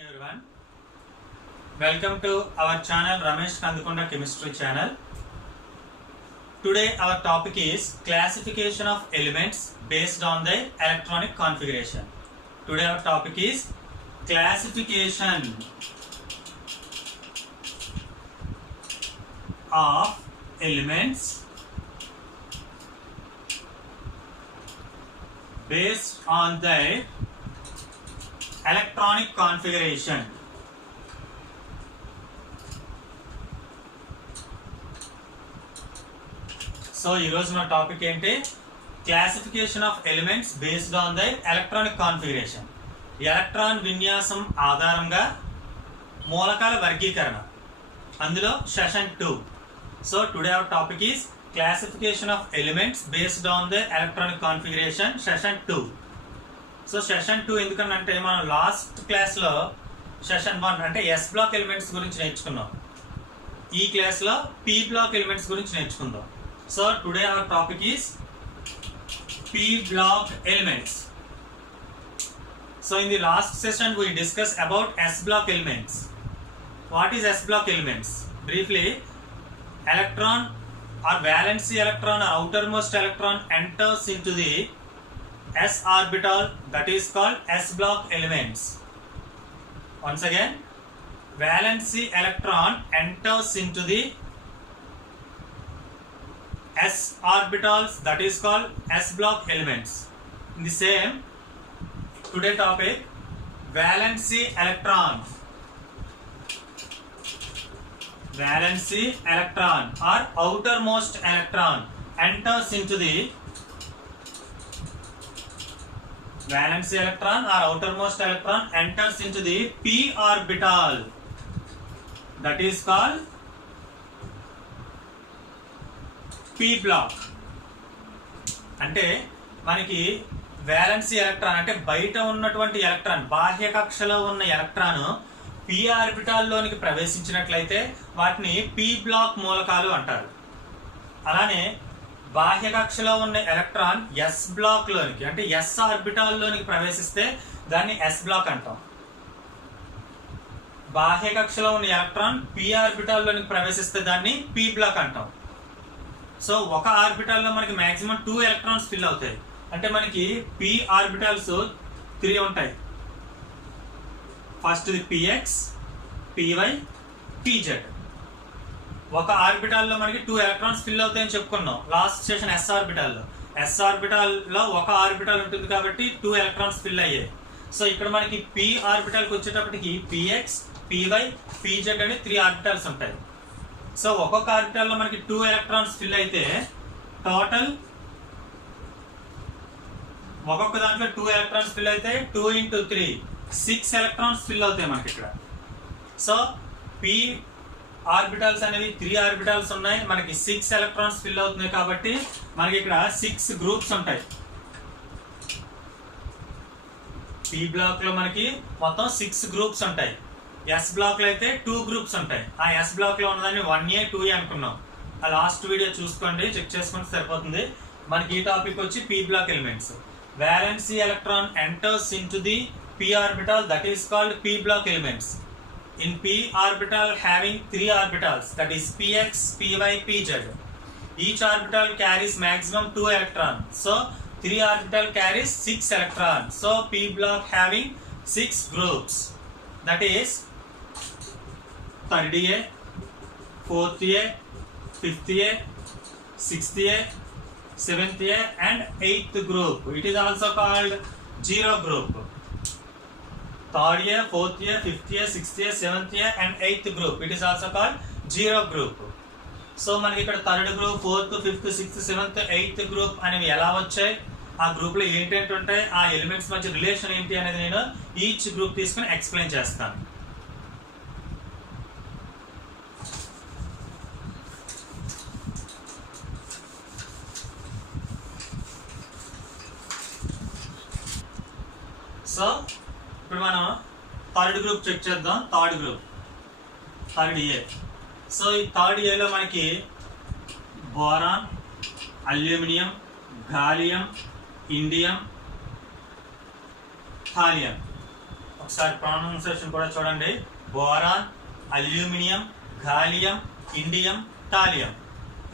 everyone. Welcome to our channel Ramesh Kandukonda Chemistry channel. Today our topic is classification of elements based on their electronic configuration. Today our topic is classification of elements based on their electronic configuration. So ఈరోజు మన topic ఏంటి? Classification of elements based on the electronic configuration. Electron విన్యాసం ఆధారంగా మూలకాల వర్గీకరణ, అందులో session 2. So today our topic is classification of elements based on the electronic configuration session 2. So session 2 ఎందుకంటే మనం లాస్ట్ క్లాస్లో సెషన్ 1 అంటే ఎస్ బ్లాక్ ఎలిమెంట్స్ గురించి నేర్చుకున్నాం. ఈ క్లాస్లో పి బ్లాక్ ఎలిమెంట్స్ గురించి నేర్చుకుందాం. So today our topic is P block elements. So in the last session we discussed about S block elements. What is S block elements? Briefly, electron or valency electron or outermost electron enters into the S orbital, that is called S block elements. Once again, valency electron enters into the S orbitals, that is called S block elements. In the same today topic, valency electron or outermost electron enters into the valency electron or outermost electron enters into the p orbital, that is called P block. అంటే మనకి valency electron అంటే బయట ఉన్నటువంటి electron, బాహ్య కక్షలో ఉన్న electron P ఆర్బిటాల్లోనికి ప్రవేశించినట్లయితే వాటిని P black మూలకాలు అంటారు. అలానే బాహ్య కక్షలో ఉన్న ఎలక్ట్రాన్ ఎస్ బ్లాక్ లోనికి అంటే ఎస్ ఆర్బిటాల్లోనికి ప్రవేశిస్తే దాన్ని ఎస్ బ్లాక్ అంటాం. బాహ్య కక్షలో ఉన్న ఎలక్ట్రాన్ పి ఆర్బిటాల్లోనికి ప్రవేశిస్తే దాన్ని పి బ్లాక్ అంటాం. సో ఒక ఆర్బిటాల్లో మనకి మాక్సిమం 2 ఎలక్ట్రాన్స్ ఫిల్ అవుతాయి. అంటే మనకి పి ఆర్బిటాల్స్ 3 ఉంటాయి. First the px, py, pz. ఒక ఆర్బిటాల్లో మనకి 2 ఎలక్ట్రాన్స్ ఫిల్ అవుతాయని చెప్పుకున్నాం లాస్ట్ సెషన్ ఎస్ ఆర్బిటాల్లో. ఎస్ ఆర్బిటాల్లో ఒక ఆర్బిటాల్ ఉంటుంది కాబట్టి 2 ఎలక్ట్రాన్స్ ఫిల్ అయ్యాయి. సో ఇక్కడ మనకి పి ఆర్బిటాల్కి వచ్చేటప్పటికి పిఎక్స్, పివై, పిజెడ్ అని 3 ఆర్బిటాల్స్ ఉంటాయి. సో ఒక్కొక్క ఆర్బిటాల్లో మనకి 2 ఎలక్ట్రాన్స్ ఫిల్ అయితే టోటల్ ఒక్కొక్క దాంట్లో 2 ఎలక్ట్రాన్స్ ఫిల్ అయితే 2 × 3 6 ఎలక్ట్రాన్స్ ఫిల్ అవుతాయి మనకి ఇక్కడ. సో పి ఆర్బిటాల్స్ అనేవి 3 ఆర్బిటాల్స్ ఉన్నాయి, మనకి 6 ఎలక్ట్రాన్స్ ఫిల్ అవుతున్నాయి కాబట్టి మనకి ఇక్కడ 6 గ్రూప్స్ ఉంటాయి. పి బ్లాక్ లో మనకి మొత్తం 6 గ్రూప్స్ ఉంటాయి. ఎస్ బ్లాక్ లో అయితే 2 గ్రూప్స్ ఉంటాయి. ఆ ఎస్ బ్లాక్ లో ఉన్నదాన్ని 1A 2A అనుకున్నాం. ఆ లాస్ట్ వీడియో చూసుకోండి, చెక్ చేసుకుంటే సరిపోతుంది. మనకి ఈ టాపిక్ వచ్చి P block elements. Valency electron enters into the P orbital, that is called P block elements. In P orbital having 3 orbitals, that is px, py, pz. Each orbital carries maximum 2 electrons. So 3 orbital carries 6 electrons. So p block having 6 groups, that is 3rd A, 4th A, 5th A, 6th A, 7th A and 8th group. It is also called zero group. 3rd A, 4th A, 5th A, 6th A, 7th A and 8th group. It is also called zero group. So మనకి ఇక్కడ 3rd group, 4th, 5th, 6th, 7th, 8th group అనేవి ఎలా వచ్చాయి, ఆ group లో ఏంటంటే ఉంటాయి, ఆ ఎలిమెంట్స్ మధ్య రిలేషన్ ఏంటి అనేది నేను ఈచ్ గ్రూప్ తీసుకుని ఎక్స్ప్లెయిన్ చేస్తాను. సో ఇప్పుడు మనం 3rd గ్రూప్ చెక్ చేద్దాం. 3rd group, 3rd A. So ఈ 3rd A లో మనకి boron, aluminium, gallium, indium, thallium. ఒకసారి ప్రొనౌన్సియేషన్ కూడా చూడండి. Boron, aluminium, gallium, indium, thallium,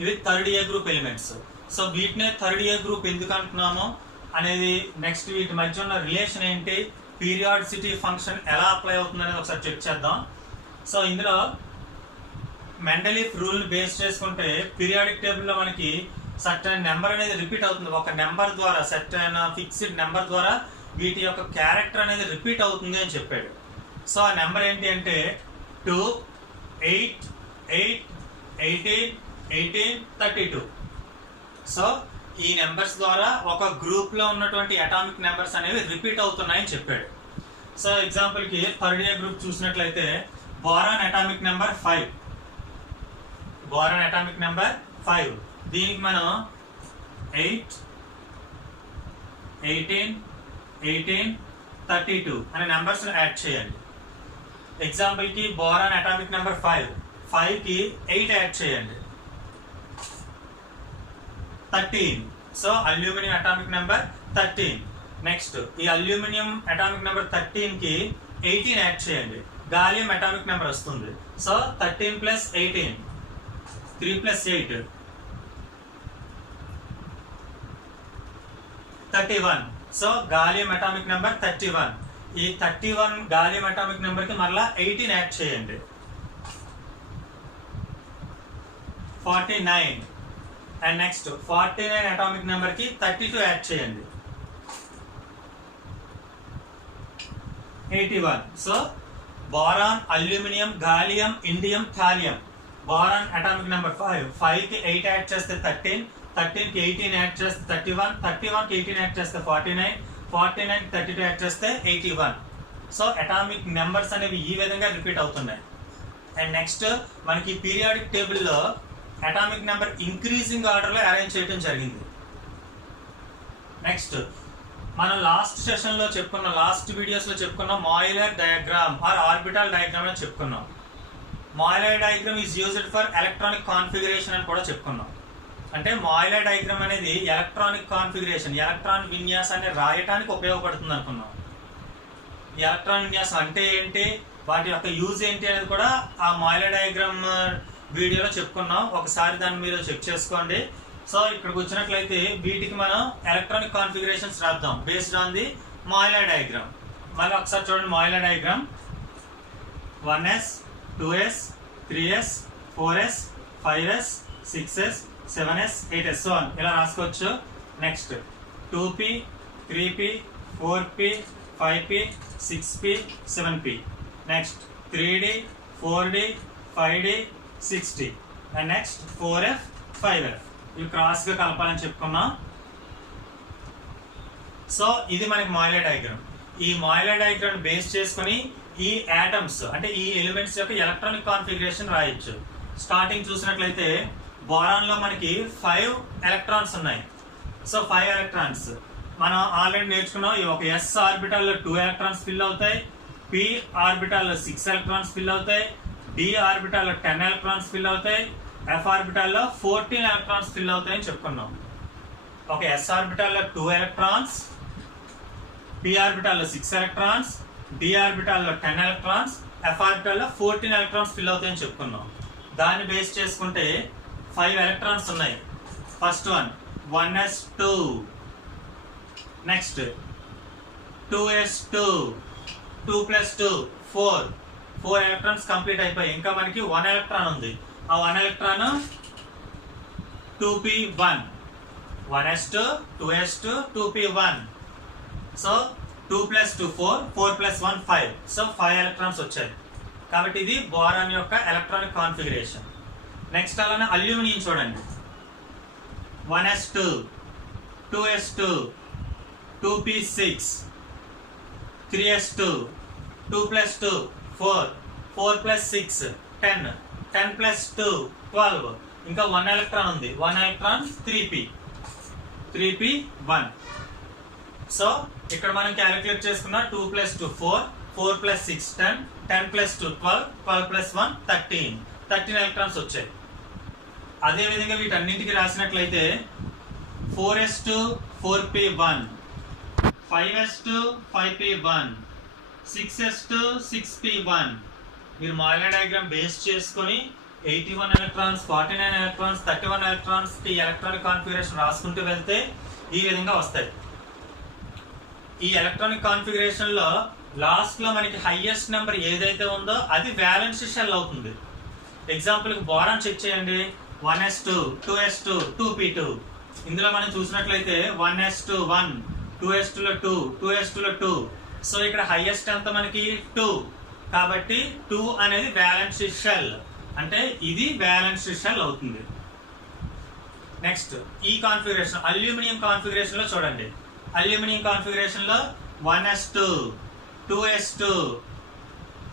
ఇవి third A group elements. So వీటినే థర్డ్ ఏ గ్రూప్ ఎందుకు అంటున్నామో అనేది నెక్స్ట్ వీటి మధ్య ఉన్న రిలేషన్ ఏంటి, పీరియాడిసిటీ ఫంక్షన్ ఎలా అప్లై అవుతుంది అనేది ఒకసారి చెక్ చేద్దాం. సో ఇందులో మెండలీఫ్ రూల్ బేస్ చేసుకుంటే పీరియాడిక్ టేబుల్లో మనకి సర్టెన్ నెంబర్ అనేది రిపీట్ అవుతుంది. ఒక నెంబర్ ద్వారా, సర్టెన్ ఫిక్స్డ్ నెంబర్ ద్వారా వీటి యొక్క క్యారెక్టర్ అనేది రిపీట్ అవుతుంది అని చెప్పాడు. సో ఆ నెంబర్ ఏంటి అంటే 2, 8, 8, 18, 18, 32. సో ఈ నెంబర్స్ ద్వారా ఒక గ్రూప్ లో ఉన్నటువంటి అటామిక్ నెంబర్స్ అనేవి రిపీట్ అవుతున్నాయని చెప్పాడు. సో ఎగ్జాంపుల్ కి థర్డ్ ఏ గ్రూప్ చూసినట్లయితే boron atomic number 5, boron atomic number 5. దీనికి మనం 8, 18, 18, 32 అనే నెంబర్స్ యాడ్ చేయాలి. ఎగ్జాంపుల్ కి బోరాన్ అటామిక్ నెంబర్ 5 కి 8 యాడ్ చేయండి, 13. So aluminium atomic number 13. Next ఈ అల్యూమినియం అటామిక్ నెంబర్ 13 కి 18 యాడ్ చేయండి, గాలియం అటామిక్ నెంబర్ వస్తుంది. So 13 + 18, 3 + 8, 31. So gallium atomic number 31. ఈ 31 గాలియం అటామిక్ నెంబర్ కి మరలా 18 యాడ్ చేయండి, 49. అండ్ నెక్స్ట్ 49 అటామిక్ నెంబర్ కి 32 యాడ్ చేయండి, 81. So boron, aluminium, gallium, indium, thallium. Boron atomic number 5 కి 8 యాడ్ చేస్తే 13, 13 కి 18 యాడ్ చేస్తే 31, 31 కి 18 యాడ్ చేస్తే 49, 49 కి 32 యాడ్ చేస్తే 81. సో అటామిక్ నెంబర్స్ అనేవి ఈ విధంగా రిపీట్ అవుతున్నాయి. అండ్ నెక్స్ట్ మనకి పీరియాడిక్ టేబుల్లో అటామిక్ నెంబర్ ఇంక్రీజింగ్ ఆర్డర్లో అరేంజ్ చేయడం జరిగింది. నెక్స్ట్ మనం లాస్ట్ సెషన్ లో చెప్పుకున్న, లాస్ట్ వీడియోస్ లో చెప్పుకున్న Moeller diagram or orbital diagram అని చెప్పుకున్నాం. Moeller diagram is used for electronic configuration అని కూడా చెప్పుకున్నాం. అంటే మాయిలర్ డయాగ్రామ్ అనేది ఎలక్ట్రానిక్ కాన్ఫిగరేషన్, ఎలక్ట్రాన్ విన్యాసాన్ని రాయటానికి ఉపయోగపడుతుంది అనుకున్నాం. ఎలక్ట్రాన్ విన్యాసం అంటే ఏంటి, వాటి యొక్క యూజ్ ఏంటి అనేది కూడా ఆ మాయిలర్ డయాగ్రామ్ వీడియోలో చెప్పుకున్నాం. ఒకసారి దాన్ని మీరు చెక్ చేసుకోండి. సో ఇక్కడికి వచ్చినట్లయితే వీటికి మనం ఎలక్ట్రానిక్ కాన్ఫిగరేషన్స్ రాద్దాం based on the Mollier diagram. మళ్ళీ ఒకసారి చూడండి Mollier diagram. 1s, 2s, 3s, 4s, 5s, 6s, 7s, 8s so ఇలా రాసుకోవచ్చు. Next 2p, 3p, 4p, 5p, 6p, 7p. Next 3d, 4d, 5d, 6d. And next 4f, 5f. ఇవి cross గా కలపాలని చెప్పుకున్నాం. So ఇది మనకి మాయిలర్ డయాగ్రామ్. ఈ Mollier diagram base చేసుకుని ఈ ఆటమ్స్ అంటే ఈ ఎలిమెంట్స్ యొక్క ఎలక్ట్రానిక్ కాన్ఫిగరేషన్ రాయొచ్చు. స్టార్టింగ్ చూసినట్లయితే బోరాన్ లో మనకి 5 ఎలక్ట్రాన్స్ ఉన్నాయి. సో 5 ఎలక్ట్రాన్స్ మనం ఆల్రెడీ నేర్చుకున్నాం. ఒక s ఆర్బిటాల్ లో 2 ఎలక్ట్రాన్స్ ఫిల్ అవుతాయి, p ఆర్బిటాల్ లో 6 ఎలక్ట్రాన్స్ ఫిల్ అవుతాయి, d ఆర్బిటాల్ లో 10 ఎలక్ట్రాన్స్ ఫిల్ అవుతాయి, f ఆర్బిటాల్ లో 14 ఎలక్ట్రాన్స్ ఫిల్ అవుతాయని చెప్పుకున్నాం. ఒక s ఆర్బిటాల్ లో 2 ఎలక్ట్రాన్స్, p ఆర్బిటాల్ లో 6 ఎలక్ట్రాన్స్, d ఆర్బిటాల్ లో 10 ఎలక్ట్రాన్స్, f ఆర్బిటాల్ లో 14 ఎలక్ట్రాన్స్ ఫిల్ అవుతాయని చెప్పుకున్నాం. దాన్ని బేస్ చేసుకుంటే 5 ఎలక్ట్రాన్స్ ఉన్నాయి. First one 1s2, next 2s2, 2 + 2 4 electrons complete అయిపోయి ఇంకా మనకి 1 ఎలక్ట్రాన్ ఉంది. ఆ 1 electron 2p1, 1s2, 2s2, 2p1. So 2 + 2 4, 4 + 1 5. So 5 electrons వచ్చాయి. కాబట్టి ఇది బోరాన్ యొక్క ఎలక్ట్రానిక్ కాన్ఫిగరేషన్. నెక్స్ట్ అలానే అల్యూమినియం చూడండి. 1s2, 2s2, 2p6, 3s2, 2 + 2 4, 4 + 6 10, 10 + 2 12. ఇంకా 1 ఎలక్ట్రాన్ ఉంది. 1 ఎలక్ట్రాన్ 3p1. సో ఇక్కడ మనం క్యాలిక్యులేట్ చేసుకున్న 2 + 2 4, 4 + 6 10, 10 + 2 12, 12 + 1 13 ఎలక్ట్రాన్స్ వచ్చాయి. అదే విధంగా వీటన్నింటికి రాసినట్లయితే 4s2, 4p1, 5s2, 5p1, 6s2 6p1 మీరు మాయిలర్ డయాగ్రామ్ బేస్ చేసుకొని 81 ఎలక్ట్రాన్స్ 49 ఎలక్ట్రాన్స్ 31 ఎలక్ట్రాన్స్ కి ఎలక్ట్రానిక్ కాన్ఫిగరేషన్ రాసుకుంటూ వెళ్తే ఈ విధంగా వస్తాయి. ఈ ఎలక్ట్రానిక్ కాన్ఫిగరేషన్ లో లాస్ట్ లో మనకి హైయెస్ట్ నెంబర్ ఏదైతే ఉందో అది వ్యాలెన్స్ షెల్ అవుతుంది. ఎగ్జాంపుల్ బోరాన్ చెక్ చేయండి. 1s2 2s2 2p2 ఇందులో మనం చూసినట్లయితే 1s2 1 2s2 లో 2 2s2 లో 2. సో ఇక్కడ హైయెస్ట్ ఎంత మనకి 2 కాబట్టి 2 అనేది వ్యాలెన్స్ షెల్ అంటే ఇది వ్యాలెన్స్ షెల్ అవుతుంది. నెక్స్ట్ ఈ కాన్ఫిగరేషన్ అల్యూమినియం కాన్ఫిగరేషన్ లో చూడండి. అల్యూమినియం కాన్ఫిగరేషన్ లో 1s2 2s2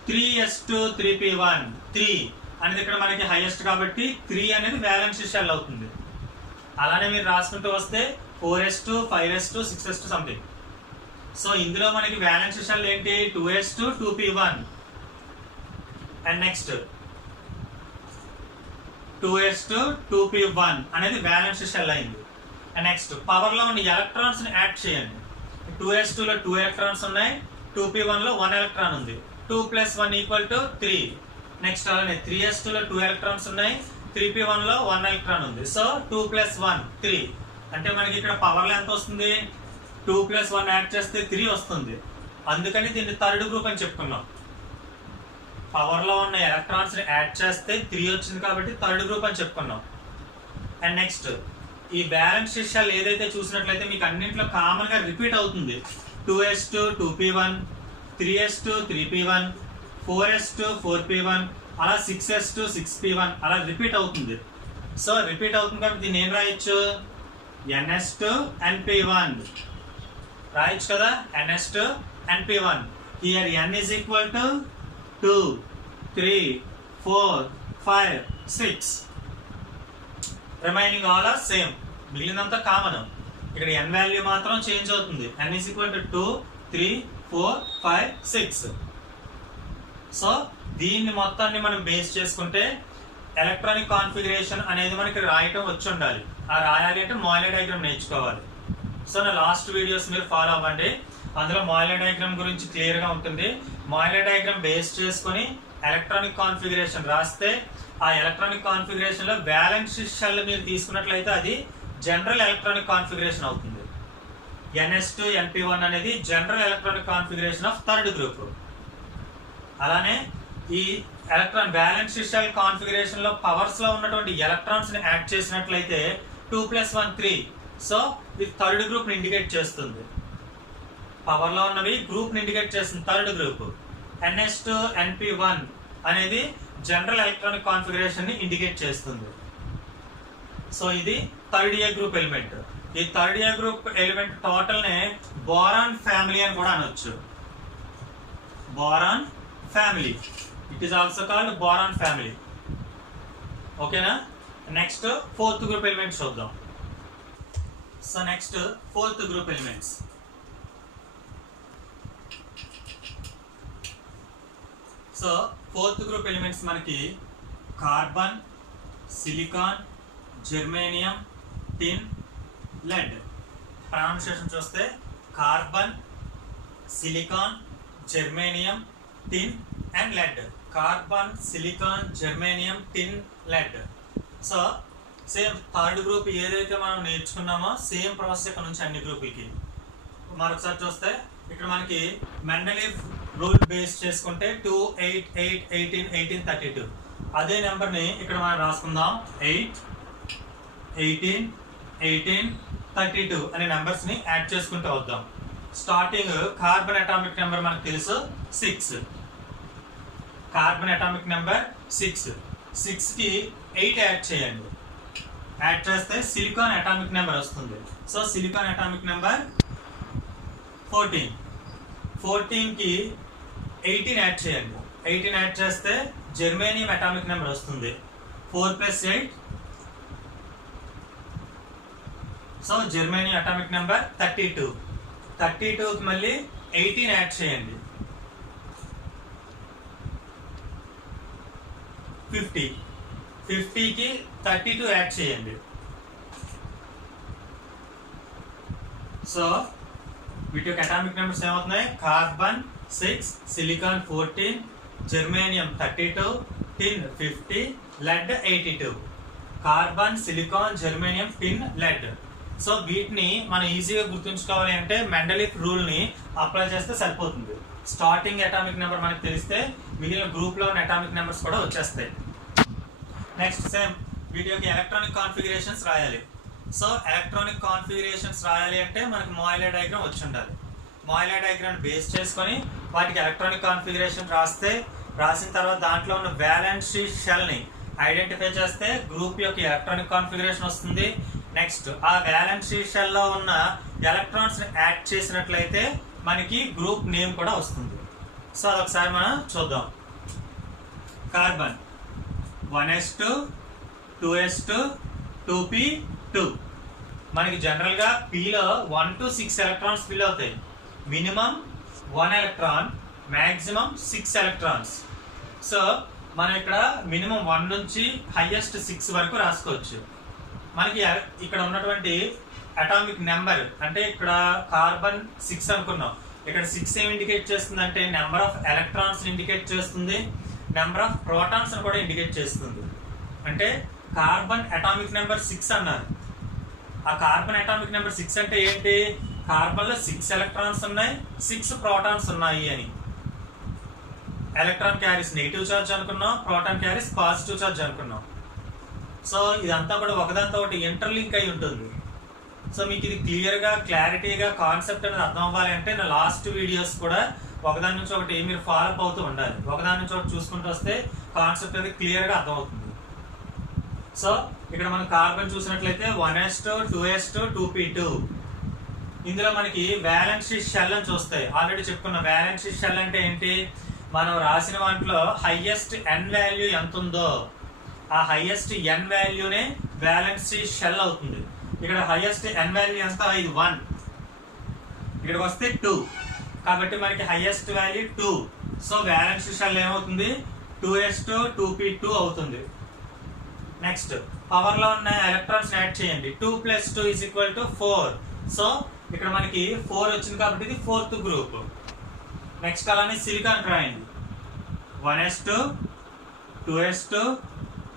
3s2 3p1 3 అనేది ఇక్కడ మనకి హైయెస్ట్ కాబట్టి 3 అనేది వ్యాలెన్స్ షెల్ అవుతుంది. అలానే మీరు రాసుకుంటూ వస్తే 4s2 5s2 6s2 something. So ఇందులో మనకి వ్యాలెన్స్ షెల్ ఏంటి 2s2 2p1 and next 2s2 2p1 అనేది వ్యాలెన్స్ షెల్ అయింది. అండ్ నెక్స్ట్ పవర్ లో ఉన్న ఎలక్ట్రాన్స్ ని యాడ్ చేయండి. 2s2 లో 2 ఎలక్ట్రాన్స్ ఉన్నాయి, 2p1 లో 1 ఎలక్ట్రాన్ ఉంది. 2 + 1 = 3. నెక్స్ట్ అలానే 3s2 లో 2 ఎలక్ట్రాన్స్ ఉన్నాయి, 3p1 లో 1 ఎలక్ట్రాన్ ఉంది. సో 2 + 1 3 అంటే మనకి ఇక్కడ పవర్ లో ఎంత వస్తుంది 2 + 1 యాడ్ చేస్తే 3 వస్తుంది. అందుకని దీన్ని థర్డ్ గ్రూప్ అని చెప్పుకున్నాం. పవర్ లో ఉన్న ఎలక్ట్రాన్స్ ని యాడ్ చేస్తే 3 వచ్చింది కాబట్టి థర్డ్ గ్రూప్ అని చెప్పుకున్నాం. అండ్ నెక్స్ట్ ఈ బ్యాలెన్స్ షెల్ ఏదైతే చూసినట్లయితే మీకు అన్నింటిలో కామన్ గా రిపీట్ అవుతుంది. 2s2 2p1 3s2 3p1 4s2 4p1 అలా 6s2 6p1 అలా రిపీట్ అవుతుంది. సో రిపీట్ అవుతుంది కాబట్టి దీన్ని ఏం రాయొచ్చు ns2 np1 రాయొచ్చు కదా. ns2 np1 here n is equal to 2 3 4 5 6 remaining all are same. మిగిలినంతా కామన్. ఇక్కడ n వాల్యూ మాత్రం చేంజ్ అవుతుంది. n is equal to 2 3 4 5 6. So దీన్ని మొత్తాన్ని మనం బేస్ చేసుకుంటే ఎలక్ట్రానిక్ కాన్ఫిగరేషన్ అనేది మనకి రాయటం వచ్చి ఉండాలి. ఆ రాయాలి అంటే మాయిలర్ డయాగ్రామ్ నేర్చుకోవాలి. సో నా లాస్ట్ వీడియోస్ మీరు ఫాలో అవ్వండి. అందులో మాయిలర్ డయాగ్రామ్ గురించి క్లియర్ గా ఉంటుంది. మాయిలర్ డయాగ్రామ్ బేస్ చేసుకొని ఎలక్ట్రానిక్ కాన్ఫిగరేషన్ రాస్తే ఆ ఎలక్ట్రానిక్ కాన్ఫిగరేషన్ లో బ్యాలెన్స్ షెల్ మీరు తీసుకున్నట్లయితే అది జనరల్ ఎలక్ట్రానిక్ కాన్ఫిగరేషన్ అవుతుంది. ns2 np1 అనేది general electronic configuration of third group. అలానే ఈ ఎలక్ట్రాన్ బ్యాలెన్స్ షెల్ కాన్ఫిగరేషన్ లో పవర్స్ లో ఉన్నటువంటి ఎలక్ట్రాన్స్ ని యాడ్ చేసినట్లయితే 2 + 1 3. సో ఇది థర్డ్ గ్రూప్ ని ఇండికేట్ చేస్తుంది. పవర్ లో ఉన్నవి గ్రూప్ ని ఇండికేట్ చేస్తుంది థర్డ్ గ్రూప్. ns2 np1 అనేది జనరల్ ఎలక్ట్రానిక్ కాన్ఫిగరేషన్ ని ఇండికేట్ చేస్తుంది. సో ఇది థర్డ్ ఏ గ్రూప్ ఎలిమెంట్. ఈ third A group element total నే బోరాన్ ఫ్యామిలీ అని కూడా అనొచ్చు. Boron family. It is also called boron family. ఓకేనా. నెక్స్ట్ ఫోర్త్ గ్రూప్ ఎలిమెంట్స్ చూద్దాం. So next fourth group elements. So fourth group elements మనకి carbon, silicon, germanium, tin, lead. Pronunciation చూస్తే carbon, silicon, germanium, tin and lead. Carbon, silicon, germanium, tin, lead. So same third group ఏదైతే మనం నేర్చుకున్నామో same process ఇక్కడ నుంచి అన్ని గ్రూపులకి. మరొకసారి చూస్తే ఇక్కడ మనకి మెండలీవ్ రూల్ బేస్ చేసుకుంటే 2 8 8 18 18 32 అదే నెంబర్ని ఇక్కడ మనం రాసుకుందాం. 8 18 18 32 అనే నెంబర్స్ ని యాడ్ చేసుకుంటూ వద్దాం. స్టార్టింగ్ కార్బన్ అటామిక్ నెంబర్ మనకు తెలుసు 6. Carbon atomic number 6. 6 కి 8 యాడ్ చేయండి. యాడ్ చేస్తే సిలికాన్ అటామిక్ నెంబర్ వస్తుంది. So silicon atomic number 14. 14 కి 18 యాడ్ చేయండి. 18 యాడ్ చేస్తే జెర్మేనియం అటామిక్ నెంబర్ వస్తుంది. 4 + 8. So germanium atomic number 32. 32 కి మళ్ళీ 18 యాడ్ చేయండి. 50. 50 కి 32 యాడ్ చేయండి. సో వీటి యొక్క అటామిక్ నెంబర్స్ ఏమవుతున్నాయి? Carbon 6, silicon 14, germanium 32, tin 50, lead 82. Carbon, silicon, germanium, tin, lead. So వీటిని మనం ఈజీగా గుర్తుంచుకోవాలి అంటే మెండలీఫ్ రూల్ ని అప్లై చేస్తే సరిపోతుంది. స్టార్టింగ్ అటామిక్ నెంబర్ మనకు తెలిస్తే మిగిలిన గ్రూప్ లో ఉన్న అటామిక్ నెంబర్స్ కూడా వచ్చేస్తాయి. నెక్స్ట్ సేమ్ వీటి యొక్క ఎలక్ట్రానిక్ కాన్ఫిగరేషన్స్ రాయాలి. సో ఎలక్ట్రానిక్ కాన్ఫిగరేషన్స్ రాయాలి అంటే మనకు మోయిలే డయాగ్రామ్ వచ్చి ఉండాలి. మోయిలే డయాగ్రామ్ బేస్ చేసుకొని వాటికి ఎలక్ట్రానిక్ కాన్ఫిగరేషన్ రాసిన తర్వాత దాంట్లో ఉన్న వ్యాలెన్సీ షెల్ ని ఐడెంటిఫై చేస్తే గ్రూప్ యొక్క ఎలక్ట్రానిక్ కాన్ఫిగరేషన్ వస్తుంది. నెక్స్ట్ ఆ వ్యాలెన్సీ షెల్ లో ఉన్న ఎలక్ట్రాన్స్ ని యాడ్ చేసినట్లయితే మనకి గ్రూప్ నేమ్ కూడా వస్తుంది. సో అదొకసారి మనం చూద్దాం. Carbon 1s2, 2s2, 2p2. మనకి జనరల్ గా Pలో 1 to 6 ఎలక్ట్రాన్స్ ఫిల్ అవుతాయి. Minimum 1 electron, maximum 6 electrons. So మనం ఇక్కడ మినిమం 1 నుంచి హైయెస్ట్ 6 వరకు రాసుకోవచ్చు. మనకి ఇక్కడ ఉన్నటువంటి అటామిక్ నెంబర్ అంటే ఇక్కడ కార్బన్ 6 అనుకున్నాం. ఇక్కడ 6 ఏం ఇండికేట్ చేస్తుంది అంటే నెంబర్ ఆఫ్ ఎలక్ట్రాన్స్ ఇండికేట్ చేస్తుంది, నెంబర్ ఆఫ్ ప్రోటాన్స్ కూడా ఇండికేట్ చేస్తుంది. అంటే కార్బన్ అటామిక్ నెంబర్ 6 అన్నారు. ఆ కార్బన్ అటామిక్ నెంబర్ 6 అంటే ఏంటి? కార్బన్ లో 6 ఎలక్ట్రాన్స్ ఉన్నాయి, 6 ప్రోటాన్స్ ఉన్నాయి అని. ఎలక్ట్రాన్ క్యారీస్ నెగిటివ్ చార్జ్ అనుకున్నాం, ప్రోటాన్ క్యారీస్ పాజిటివ్ చార్జ్ అనుకున్నాం. సో ఇదంతా కూడా ఒకదాంతో ఒకటి ఇంటర్లింక్ అయి ఉంటుంది. సో మీకు ఇది క్లియర్గా క్లారిటీగా కాన్సెప్ట్ అనేది అర్థం అవ్వాలి అంటే నా లాస్ట్ వీడియోస్ కూడా ఒకదాని నుంచి ఒకటి మీరు ఫాలో అప్ అవుతూ ఉండాలి. ఒకదాని నుంచి ఒకటి చూసుకుంటూ వస్తే కాన్సెప్ట్ అనేది క్లియర్గా అర్థం అవుతుంది. సో ఇక్కడ మనం కార్బన్ చూసినట్లయితే 1s2, 2s2, 2p2. ఇందులో మనకి వ్యాలెన్సీ షెల్ అని చూస్తాయి. ఆల్రెడీ చెప్పుకున్న వ్యాలెన్సీ షెల్ అంటే ఏంటి? మనం రాసిన వాటిలో హైయెస్ట్ n వాల్యూ ఎంత ఉందో ఆ హైయెస్ట్ n వాల్యూనే వ్యాలెన్సీ షెల్ అవుతుంది. ఇక్కడ హైయెస్ట్ n వాల్యూ ఎంత? ఇది 1, ఇక్కడికి వస్తే 2, కాబట్టి మనకి highest value 2. So valency shell ఏమవుతుంది? 2s2, 2p2 అవుతుంది. నెక్స్ట్ పవర్ లో ఉన్న ఎలక్ట్రాన్స్ యాడ్ చేయండి. 2 + 2 = 4. సో ఇక్కడ మనకి 4 వచ్చింది కాబట్టి ఇది 4th గ్రూప్. నెక్స్ట్ అలానే సిలికాన్ రాయండి. 1s2, 2s2,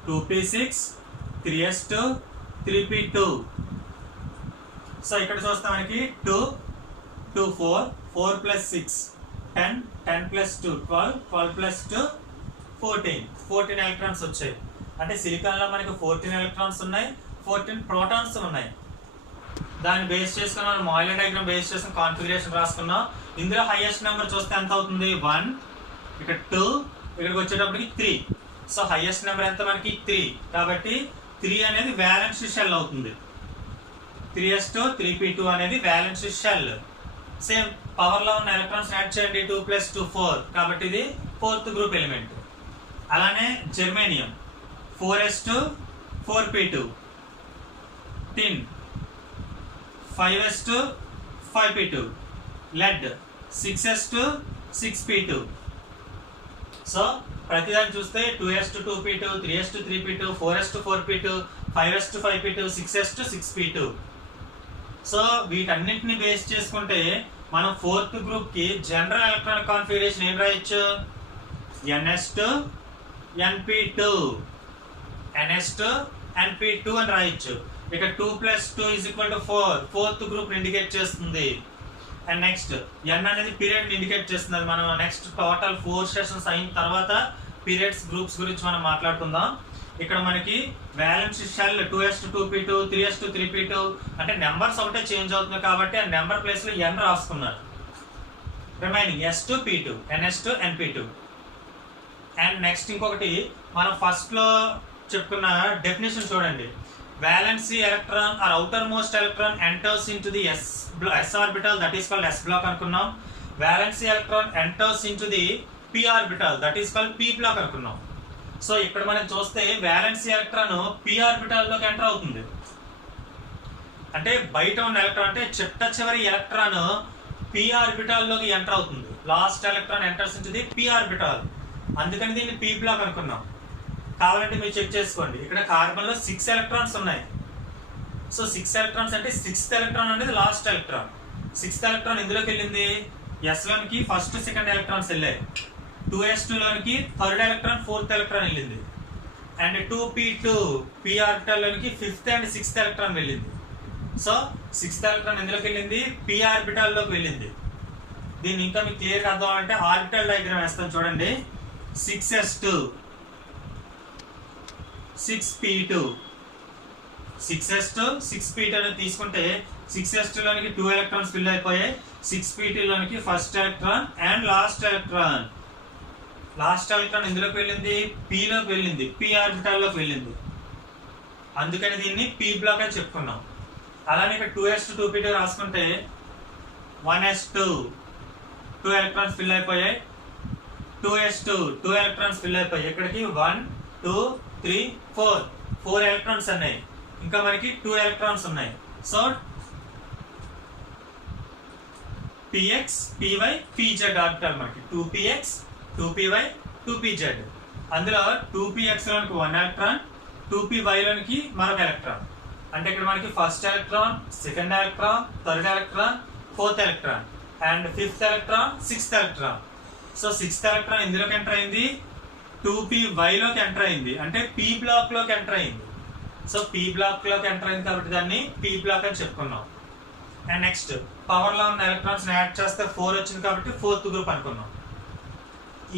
2p6, 3s2, 3p2. So ఇక్కడ చూస్తే మనకి 2, 2, 4, 4 + 6, 10, 10 + 2, 12, 12 + 2, 14. 14 ఎలక్ట్రాన్స్ వచ్చాయి. అంటే సిలికాన్ లో మనకి 14 ఎలక్ట్రాన్స్ ఉన్నాయి, 14 ప్రోటాన్స్ ఉన్నాయి. దాన్ని బేస్ చేసుకుని మనం మోయిలే డయాగ్రామ్ బేస్ చేసుకుని కాన్ఫిగరేషన్ రాసుకున్నాం. ఇందులో హైయెస్ట్ నెంబర్ చూస్తే ఎంత అవుతుంది? 1, ఇక్కడ 2, ఇక్కడికి వచ్చేటప్పటికి 3. సో హైయెస్ట్ నెంబర్ ఎంత? మనకి 3. కాబట్టి 3 అనేది వ్యాలెన్సీ షెల్ అవుతుంది. 3s2, 3p2 అనేది వ్యాలెన్సీ షెల్. సేమ్ పవర్ లో ఉన్న ఎలక్ట్రాన్స్ యాడ్ చేయండి. 2 + 2, 4, కాబట్టి ఇది 4th గ్రూప్ ఎలిమెంట్. అలానే జర్మేనియం 4s2, 4p2, టిన్ 5s2, 5p2, lead 6s2, 6p2. So ప్రతిదాన్ని చూస్తే 2s2, 2p2, 3s2, 3p2, 4s2, 4p2, 5s2, 5p2, 6s2, 6p2. So వీటన్నిటిని బేస్ చేసుకుంటే మనం 4th గ్రూప్ కి జనరల్ ఎలక్ట్రానిక్ కాన్ఫిగరేషన్ ఏం రాయొచ్చు? ns2, np2, ns2, np2 అని రాయొచ్చు. ఇక 2 + 2 = 4, 4th గ్రూప్ ఇండికేట్ చేస్తుంది. అండ్ నెక్స్ట్ n అనేది పీరియడ్ ఇండికేట్ చేస్తుంది. అది మనం నెక్స్ట్ టోటల్ 4 సెషన్స్ అయిన తర్వాత పీరియడ్స్ గ్రూప్స్ గురించి మనం మాట్లాడుకుందాం. ఇక్కడ మనకి valency shell 2s2, 2p2, 3s2, 3p2 అంటే నెంబర్స్ ఒకటే చేంజ్ అవుతుంది కాబట్టి ఆ నెంబర్ ప్లేస్ లో n రాసుకున్నారు. Remaining s2, p2, ns2, np2. And next ఇంకొకటి మనం ఫస్ట్ లో చెప్పుకున్న డెఫినేషన్ చూడండి. Valency electron or outermost electron enters into the s orbital, that is called s block అనుకున్నాం. Valency electron enters into the p orbital, that is called p block అనుకున్నాం. So ఇక్కడ మనం చూస్తే valency electron p orbital లోకి enter అవుతుంది. అంటే బయట ఉన్న ఎలక్ట్రాన్ అంటే చిట్ట చివరి ఎలక్ట్రాన్ p orbital లోకి ఎంటర్ అవుతుంది. Last electron enters into the p orbital. అందుకని దీన్ని p block అనుకున్నాం. కావాలంటే మీరు చెక్ చేసుకోండి. ఇక్కడ కార్బన్ లో 6 ఎలక్ట్రాన్స్ ఉన్నాయి. సో 6 ఎలక్ట్రాన్స్ అంటే 6th ఎలక్ట్రాన్ అనేది లాస్ట్ ఎలక్ట్రాన్. సిక్స్త్ ఎలక్ట్రాన్ ఎందులోకి వెళ్ళింది? ఎస్ లోనికి ఫస్ట్ సెకండ్ ఎలక్ట్రాన్స్ వెళ్ళాయి. 2s2 లోనికి థర్డ్ ఎలక్ట్రాన్ ఫోర్త్ ఎలక్ట్రాన్ వెళ్ళింది. అండ్ 2p2 p ఆర్బిటాల్ లోనికి ఫిఫ్త్ అండ్ సిక్స్త్ ఎలక్ట్రాన్ వెళ్ళింది. సో సిక్స్త్ ఎలక్ట్రాన్ ఎందులోకి వెళ్ళింది? p ఆర్బిటాల్ లోకి వెళ్ళింది. దీన్ని ఇంకా మీకు క్లియర్ అర్థం అంటే ఆర్బిటల్ డయాగ్రామ్ వేస్తాను చూడండి. 6s2 6p2 6s2 6p2 అనేది తీసుకుంటే 6s2 లోనికి 2 ఎలక్ట్రాన్స్ ఫిల్ అయిపోయాయి. 6p2 లోనికి first electron and last electron ఎందులోకి వెళ్ళింది? p లోకి వెళ్ళింది, p ఆర్బిటాల్ లోకి వెళ్ళింది. అందుకని దీన్ని p బ్లాక్ అని చెప్పుకున్నాం. అలానే ఇక్కడ 2s2 2p2 రాసుకుంటే 1s2 2 ఎలక్ట్రాన్స్ ఫిల్ అయిపోయాయి. 2s2 2 ఎలక్ట్రాన్స్ ఫిల్ అయిపోయాయి. ఇక్కడికి 1 2 3 4 ఎలక్ట్రాన్స్ ఉన్నాయి. ఇంకా మనకి 2 ఎలక్ట్రాన్స్ ఉన్నాయి. So px py pz orbital మనకి 2px 2py 2pz. అందులో 2px లోనికి 1 ఎలక్ట్రాన్, 2py లోనికి మరొక ఎలక్ట్రాన్. అంటే ఇక్కడ మనకి first electron, second electron, third electron, fourth electron and fifth electron, sixth electron. So sixth electron ఇందులోకి ఎంటర్ అయింది, 2py లోకి ఎంటర్ అయింది, అంటే p బ్లాక్ లోకి ఎంటర్ అయింది. సో p బ్లాక్ లోకి ఎంటర్ అయింది కాబట్టి దాన్ని p బ్లాక్ అని చెప్పుకున్నాం. అండ్ నెక్స్ట్ పవర్ లో ఉన్న ఎలక్ట్రాన్స్ యాడ్ చేస్తే 4 వచ్చింది కాబట్టి ఫోర్త్ గ్రూప్ అనుకున్నాం.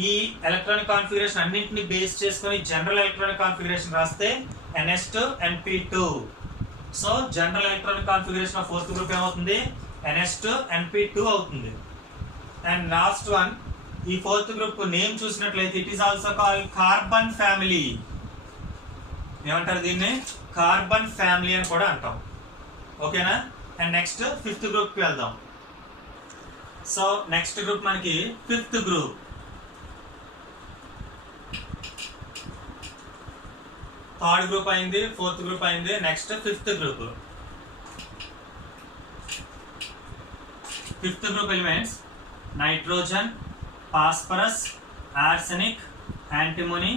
ఈ ఎలక్ట్రానిక్ కాన్ఫిగరేషన్ అన్నింటిని బేస్ చేసుకొని జనరల్ ఎలక్ట్రానిక్ కాన్ఫిగరేషన్ రాస్తే ns2 np2. So general electronic configuration of fourth group ఏమవుతుంది? ns2 np2 అవుతుంది. అండ్ లాస్ట్ వన్, ఈ ఫోర్త్ గ్రూప్ నేమ్ చూసినట్లయితే it is also called carbon family. ఏమంటారు దీన్ని? కార్బన్ ఫ్యామిలీ అని కూడా అంటాం. ఓకేనా? అండ్ నెక్స్ట్ ఫిఫ్త్ గ్రూప్ కి వెళ్దాం. సో నెక్స్ట్ గ్రూప్ మనకి ఫిఫ్త్ గ్రూప్. థర్డ్ గ్రూప్ అయింది, ఫోర్త్ గ్రూప్ అయింది. Next fifth group. Fifth group elements nitrogen, phosphorus, arsenic, antimony,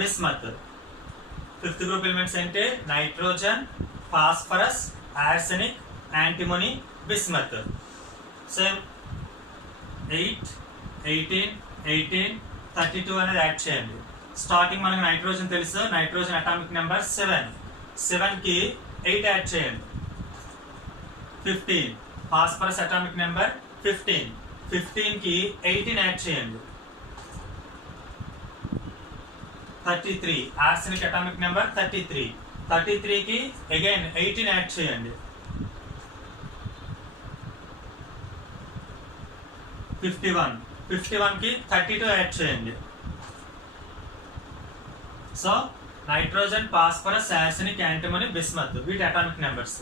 bismuth. Fifth group elements అంటే nitrogen, phosphorus, arsenic, antimony, bismuth. Same 8 18 18 32 అనేది add చేయండి. Starting మనకి nitrogen తెలుసు, nitrogen atomic number 7. 7 కి 8 add చేయండి, 15. Phosphorus atomic number 15. 15 కి 18 add చేయండి, 33. Arsenic atomic number 33. 33 కి అగైన్ 18 యాడ్ చేయండి, 51. 51 కి 32 యాడ్ చేయండి. So nitrogen, phosphorus, arsenic, antimony, bismuth వీటి atomic numbers.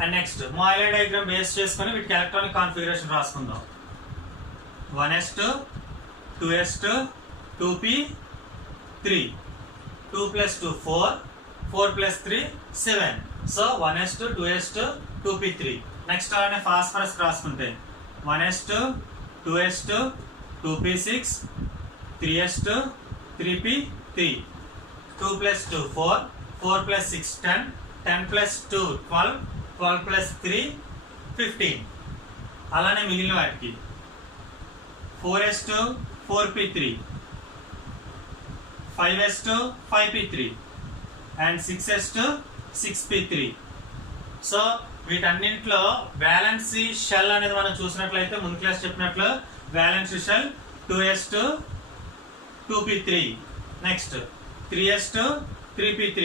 And next Moeller diagram base చేసుకొని వీటికి ఎలక్ట్రానిక్ కాన్ఫిగరేషన్ రాసుకుందాం. 1s2 2s2 2p3 2 + 2 4 4 + 3 7. So 1s2 2s2 2p3. Next అలానే ఫాస్ఫరస్ రాసుకుంటే 1s2 2s2 2p6 3s2 3p3 2 + 2 4 4 + 6 10 10 + 2 12 12 + 3 15. అలానే మిగిలిన వాటికి 4s2 4p3 5s2 5p3 and 6s2 6p3. So వీటన్నింటిలో valency shell అనేది మనం చూసినట్లయితే ముందు క్లాస్ చెప్పినట్లు valency shell 2s2 2p3, next 3s2 3p3,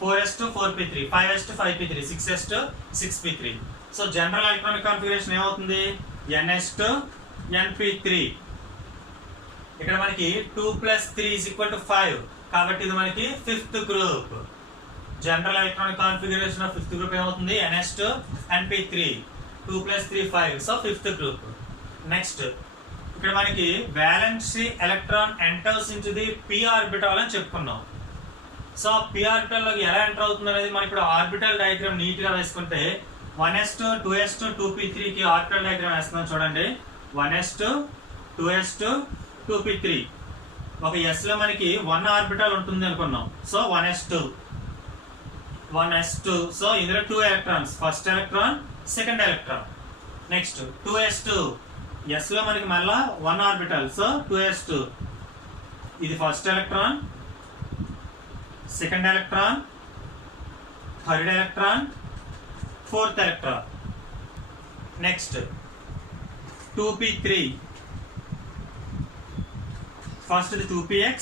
4s2 4p3, 5s2 5p3, 6s2 6p3. So general electronic configuration ఏమవుతుంది? ns2 np3. ఇక్కడ మనకి 2 + 3 = 5 కాబట్టి ఇది మనకి fifth group. General electronic configuration of fifth group ఏమవుతుంది? ns2 np3. 2 + 3 5. So fifth group. Next ఇక్కడ మనకి valency electron enters into the p orbital అని చెప్పుకున్నాం. సో p ఆర్బిటాల్ లోకి ఎలా ఎంటర్ అవుతుంది అనేది మనం ఇప్పుడు ఆర్బిటల్ డయాగ్రామ్ నీట్ గా వేసుకుంటే 1s2 2s2 2p3 కి ఆర్బిటల్ డయాగ్రామ్ వేస్తున్నాం చూడండి. 1s2 2s2 2p3. ఒక s లో మనకి 1 ఆర్బిటల్ ఉంటుంది అనుకున్నాం. So 1s2 1s2. సో ఇందులో 2 electrons, first electron, second electron. Next 2s2 s లో మనకి మళ్ళా 1 ఆర్బిటల్, సో 2s2 ఇది first electron, second electron, third electron, fourth electron. Next 2p3 first ఇది 2px,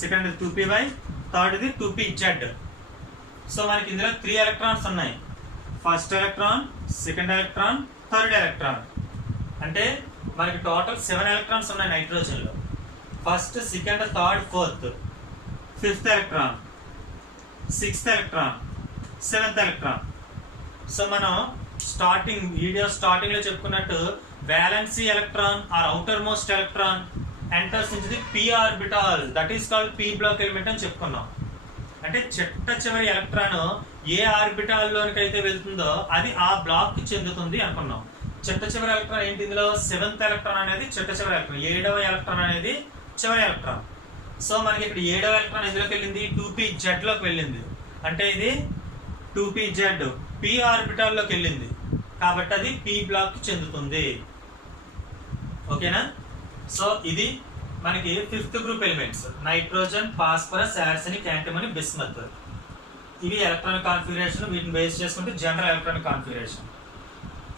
సెకండ్ ఇది 2py, థర్డ్ ఇది 2pz. సో మనకి ఇందులో 3 ఎలక్ట్రాన్స్ ఉన్నాయి, first electron, second electron, third electron. అంటే మనకి టోటల్ 7 ఎలక్ట్రాన్స్ ఉన్నాయి నైట్రోజన్లో. First, second, third, fourth, fifth electron, sixth electron, seventh electron. So మనం వీడియో స్టార్టింగ్ లో చెప్పుకున్నట్టు valency electron or outermost electron enters in the p orbital, that is called p block element అని చెప్పుకున్నాం. అంటే చిట్ట చివరి ఎలక్ట్రాన్ ఏ orbital లోనికి అయితే వెళ్తుందో అది ఆ బ్లాక్ కి చెందుతుంది అనుకున్నాం. చిట్ట చివరి ఎలక్ట్రాన్ ఏంటి ఇందులో? 7th ఎలక్ట్రాన్ అనేది చిట్ట చివరి ఎలక్ట్రాన్, 7వ ఎలక్ట్రాన్ అనేది చివరి ఎలక్ట్రాన్. సో మనకి ఇక్కడ 7వ ఎలక్ట్రాన్ ఎందులోకి వెళ్ళింది? 2pz లోకి వెళ్ళింది. అంటే ఇది 2pz p ఆర్బిటాల్ లోకి వెళ్ళింది కాబట్టి అది p బ్లాక్ కి చెందుతుంది. ఓకేనా? సో ఇది మనకి 5th group elements, nitrogen, phosphorus, arsenic, antimony, bismuth. ఇవి ఎలక్ట్రానిక్ కాన్ఫిగరేషన్. వీటిని బేస్ చేసుకుంటే జనరల్ ఎలక్ట్రానిక్ కాన్ఫిగరేషన్.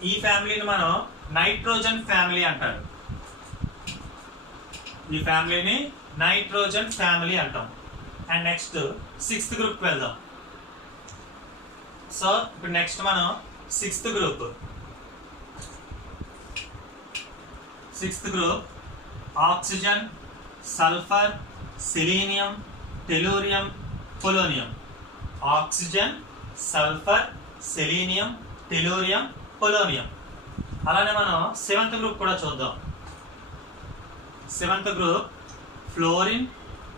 ఈ ఫ్యామిలీని మనం నైట్రోజన్ ఫ్యామిలీ అంటారు. ఈ ఫ్యామిలీని నైట్రోజన్ ఫ్యామిలీ అంటాం. అండ్ నెక్స్ట్ 6th గ్రూప్ వెళ్దాం. సో ఇప్పుడు నెక్స్ట్ మనం 6th group. 6th group oxygen, sulphur, selenium, tellurium, polonium. Oxygen, sulphur, selenium, tellurium, polonium. అలానే మనం 7th గ్రూప్ కూడా చూద్దాం. 7th group fluorine,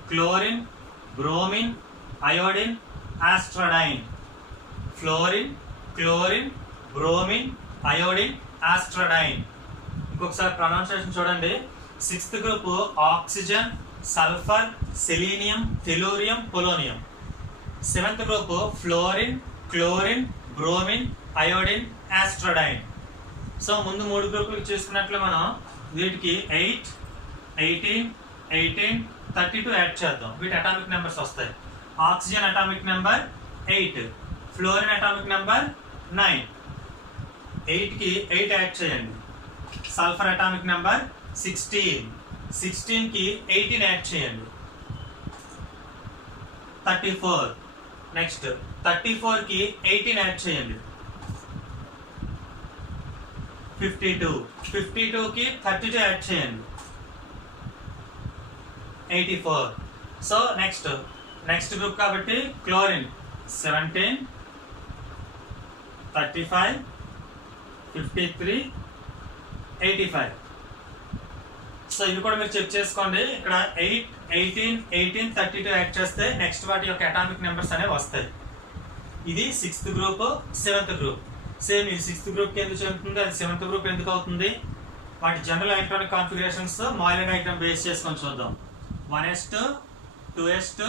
chlorine, bromine, iodine, astatine. Fluorine, chlorine, bromine, iodine, astatine. ఇంకొకసారి pronunciation చూడండి. 6th group oxygen, sulphur, selenium, tellurium, polonium. 7th group fluorine, chlorine, bromine, iodine, astatine. So ముందు 3 గ్రూపులకు చూసుకున్నట్లు మనం వీటికి 8, 18, 18, 32 యాడ్ చేద్దాం. వీటి అటామిక్ నెంబర్స్ వస్తాయి. Oxygen atomic number 8, fluorine atomic number 9. 8కి 8 add చేయండి. సల్ఫర్ అటామిక్ నెంబర్ 16, 16కి 18 యాడ్ చేయండి. 34. నెక్స్ట్ 34కి 18 యాడ్ చేయండి. 52, 52కి 32 యాడ్ చేయండి. 84. సో నెక్స్ట్ గ్రూప్ కాబట్టి క్లోరిన్ 17, 35, 53, 85. సో ఇవి కూడా మీరు చెక్ చేసుకోండి. ఇక్కడ 8, 18, 18, 32 యాడ్ చేస్తే నెక్స్ట్ వాటి యొక్క అటామిక్ నెంబర్స్ అనేవి వస్తాయి. ఇది 6th group, 7th group. Same ఇది 6th గ్రూప్ కి ఎందుకు చెందుతుంది, అది 7th గ్రూప్ ఎందుకు అవుతుంది? వాటి general electronic configurations Mollier diagram base చేసుకొని చూద్దాం. 1s2, 2s2,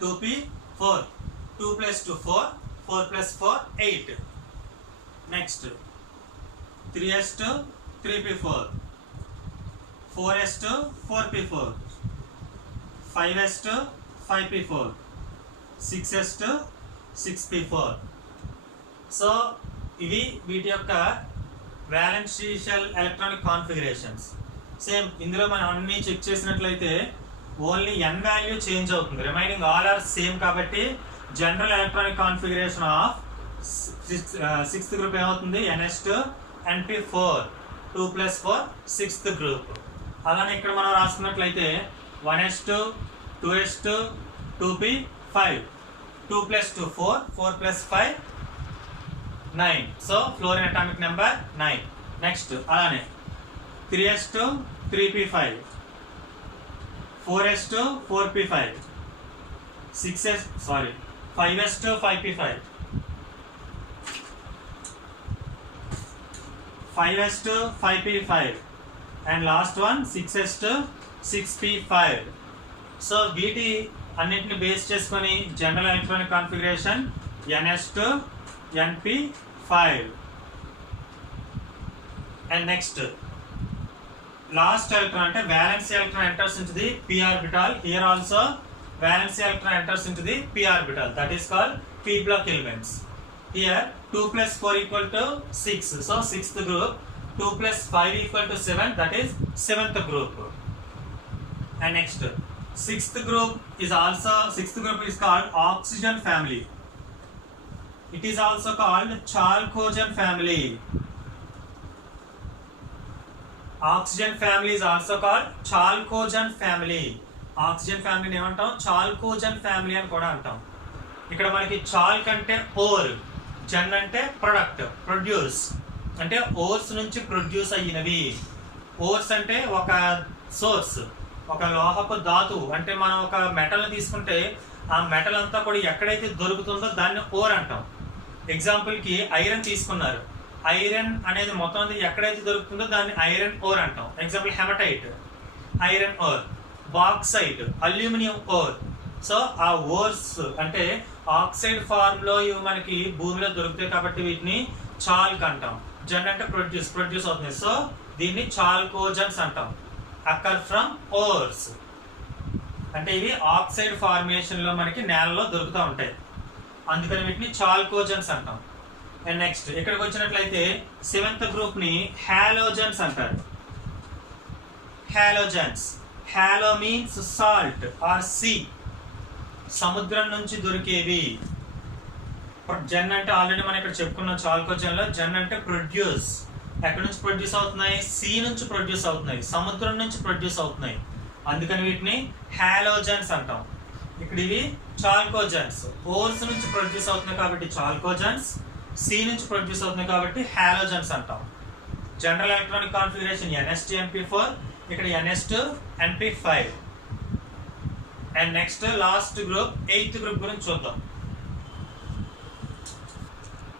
2p4, 2 + 2 4, 4 + 4 8. Next 3s2, 3p4, 4s2, 4p4, 5s2, 5p4, 6s2, 6p4. So ఇవి వీటి యొక్క వ్యాలెన్షియల్ ఎలక్ట్రానిక్ కాన్ఫిగరేషన్స్. సేమ్ ఇందులో మనం అన్ని చెక్ చేసినట్లయితే ఓన్లీ n వాల్యూ చేంజ్ అవుతుంది, రిమైనింగ్ ఆల్ ఆర్ సేమ్. కాబట్టి general electronic configuration of 6th group ఏమవుతుంది? ns2, np4, 2 + 4 6th group. అలానే ఇక్కడ మనం రాసుకున్నట్లయితే 1s2, 2s2, 2p5, 2 + 2 4, 4 + 5 9. So fluorine atomic number 9. Next అలానే 3s2, 3p5, 4s2, 4p5, 5s2, 5p5, 5s2, 5p5, and last one 6s2, 6p5. So వీటి అన్నిటిని base చేసుకొని general electronic configuration ns2, np5. And next, last electron ante valence electron enters into the p orbital. Here also valence electron enters into the p orbital. That is called p block elements. Here 2 plus 4 equal to 6. So 6th group. 2 plus 5 equal to 7. That is 7th group. And next, 6th group is called oxygen family. It is also called chalcogen family. Oxygen family is also called chalcogen family. Oxygen family ఏమంటాం, chalcogen family అని కూడా అంటాం. ఇక్కడ మనకి చాల్క్ అంటే or, Jan అంటే product, produce అంటే ఓర్స్ నుంచి ప్రొడ్యూస్ అయినవి. ఓర్స్ అంటే ఒక సోర్స్, ఒక లోహపు ధాతువు. అంటే మనం ఒక మెటల్ తీసుకుంటే ఆ మెటల్ అంతా కూడా ఎక్కడైతే దొరుకుతుందో దాన్ని ఓర్ అంటాం. ఎగ్జాంపుల్కి ఐరన్ తీసుకున్నారు. ఐరన్ అనేది మొత్తం ఎక్కడైతే దొరుకుతుందో దాన్ని ఐరన్ ఓర్ అంటాం. Example haematite, iron ore. Bauxite, aluminium ore. So ఆ ఓర్స్ అంటే ఆక్సైడ్ ఫార్మ్ లో ఇవి మనకి భూమిలో దొరుకుతాయి కాబట్టి వీటిని చాల్క్ అంటాం. జన్ అంటే ప్రొడ్యూస్ అవుతుంది. సో దీన్ని చాల్కోజన్స్ అంటాం. అక్కర్ ఫ్రమ్ ఓర్స్ అంటే ఇవి ఆక్సైడ్ ఫార్మేషన్ లో మనకి నేలలో దొరుకుతూ ఉంటాయి, అందుకని వీటిని చాల్కోజన్స్ అంటాం. అండ్ నెక్స్ట్ ఇక్కడికి వచ్చినట్లయితే 7th గ్రూప్ ని హాలోజన్స్ అంటారు. Halogens, halo means salt or sea, సముద్రం నుంచి దొరికేవి. జన్ అంటే ఆల్రెడీ మనం ఇక్కడ చెప్పుకున్నాం చాల్కోజన్ లో. జన్ అంటే ప్రొడ్యూస్. ఎక్కడి నుంచి ప్రొడ్యూస్ అవుతున్నాయి? సీ నుంచి ప్రొడ్యూస్ అవుతున్నాయి, సముద్రం నుంచి ప్రొడ్యూస్ అవుతున్నాయి, అందుకని వీటిని హాలోజన్స్ అంటాం. ఇక్కడ ఇవి చాల్కోజన్స్. ఓర్స్ నుంచి ప్రొడ్యూస్ అవుతున్నాయి కాబట్టి చాల్కోజన్స్, సీ నుంచి ప్రొడ్యూస్ అవుతున్నాయి కాబట్టి హాలోజన్స్ అంటాం. జనరల్ ఎలక్ట్రానిక్ కాన్ఫిగరేషన్ NS2 ఇక్కడ NS2 NP5. And next last group 8th group గురించి చూద్దాం.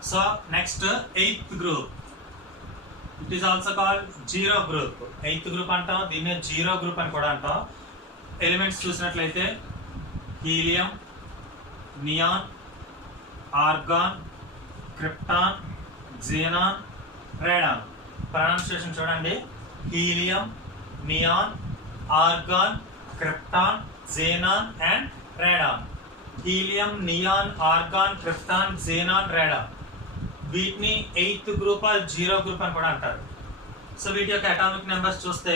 So next 8th group, it is also called zero group. 8th group అంటాం, దీన్ని జీరో గ్రూప్ అని కూడా అంటాం. ఎలిమెంట్స్ చూసినట్లయితే helium, neon, argon, krypton, xenon, radon. Pronunciation చూడండి, helium, neon, argon, krypton, xenon and radon. Helium, neon, argon, krypton, xenon, radon. వీటిని 8th group or zero group అని కూడా అంటారు. సో వీటి యొక్క అటామిక్ నెంబర్స్ చూస్తే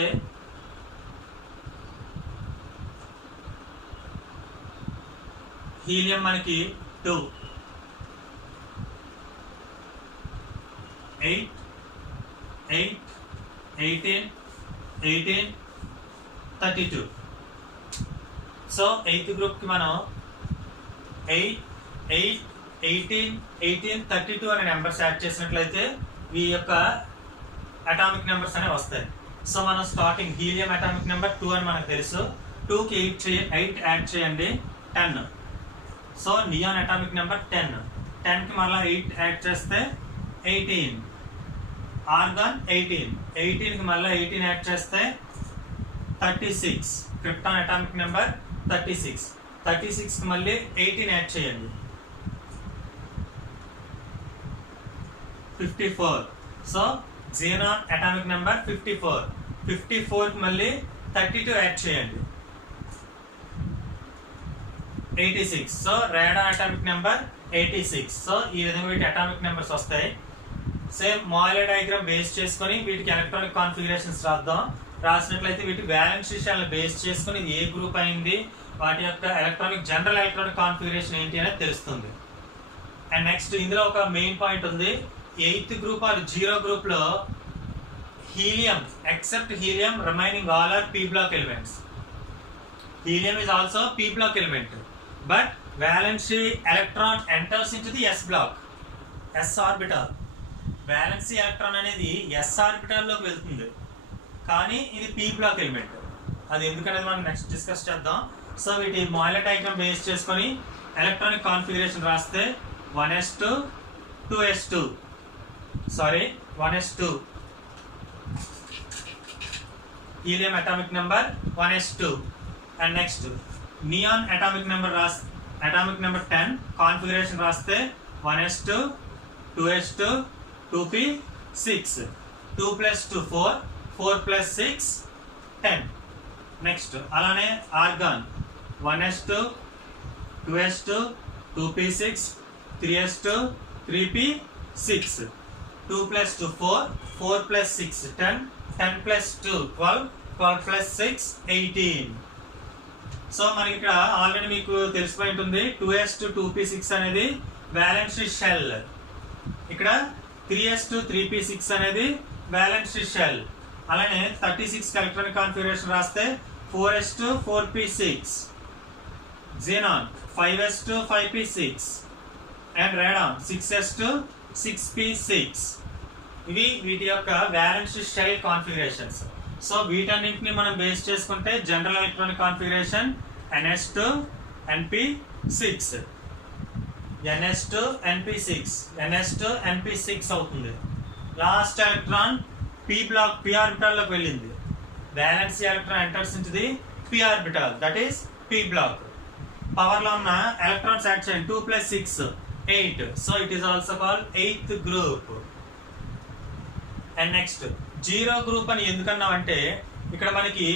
హీలియం మనకి 2, 8, 8, 18, 18, 32. సో 8th గ్రూప్ కి మనం 8, 8, 18, 18, 32 అనే నెంబర్స్ యాడ్ చేసినట్లయితే ఈ యొక్క అటామిక్ నెంబర్స్ అనేవి వస్తాయి. సో మనం స్టార్టింగ్ హీలియం అటామిక్ నెంబర్ 2 అని మనకు తెలుసు. 2కి 8 యాడ్ చేయండి, 10. So neon atomic number 10. 10కి మళ్ళీ 8 యాడ్ చేస్తే 18. ఆర్గాన్ 18. 18కి మళ్ళీ 18 యాడ్ చేస్తే 36. Krypton atomic number 36. 36కి మళ్ళీ 18 యాడ్ చేయండి, 54. So xenon atomic number 54. 54కి మళ్ళీ 32 యాడ్ చేయండి, 86. So radon atomic number 86. So ఈ విధంగా వీటి అటామిక్ నెంబర్స్ వస్తాయి. సేమ్ మాయిలర్ డయాగ్రామ్ బేస్ చేసుకొని వీటికి ఎలక్ట్రానిక్ కాన్ఫిగరేషన్స్ రాద్దాం. రాసినట్లయితే వీటి బ్యాలెన్స్ విషయాలను బేస్ చేసుకొని ఇది ఏ గ్రూప్ అయింది, వాటి యొక్క జనరల్ ఎలక్ట్రానిక్ కాన్ఫిగరేషన్ ఏంటి అనేది తెలుస్తుంది. అండ్ నెక్స్ట్ ఇందులో ఒక మెయిన్ పాయింట్ ఉంది. 8th group or zero group లో helium except helium remaining all are p block elements. Helium is also p block element, but valency electron enters into the s block, s orbital. valency electron అనేది s orbital లోకి వెళ్తుంది, కానీ ఇది p block element. అది ఎందుకనేది మనం next discuss చేద్దాం. So వీటి Mollier diagram base చేసుకొని ఎలక్ట్రానిక్ కాన్ఫిగరేషన్ రాస్తే 1s2 2s2 sorry 1s2 helium atomic number 1s2. and next neon atomic number 10 configuration రాస్తే 1s2 2s2 2p6. 2 plus 2 4, 4 plus 6 10. Next అలానే organ 1s2 2s2 2p6 3s2 3p6. 2 plus 2 4, 4 plus 6 10, 10 plus 2 12, 12 plus 6 18. So మనకి ఇక్కడ already మీకు తెలిసిపోయి ఉంటుంది 2s2 2p6 అనేది valency shell, ఇక్కడ 3s2 3p6 అనేది valency shell. అలానే 36 ఎలక్ట్రానిక్ కాన్ఫిగరేషన్ రాస్తే 4s2 4p6, xenon 5s2 5p6 and radon 6s2 6p6. ఇవి వీటి యొక్క వ్యాలెన్స్ షెల్ కాన్ఫిగరేషన్స్. సో వీటన్నింటిని మనం బేస్ చేసుకుంటే general electronic configuration ns2 np6 ns2 np6 ns2 np6 అవుతుంది. Last electron p block p orbital లోకి వెళ్ళింది. Valence electron enters into the p orbital, that is p block. Power లో ఉన్న electrons add చేయండి. 2 plus 6 8, so it is also called 8th group. And next zero group అని ఎందుకన్నామంటే ఇక్కడ మనకి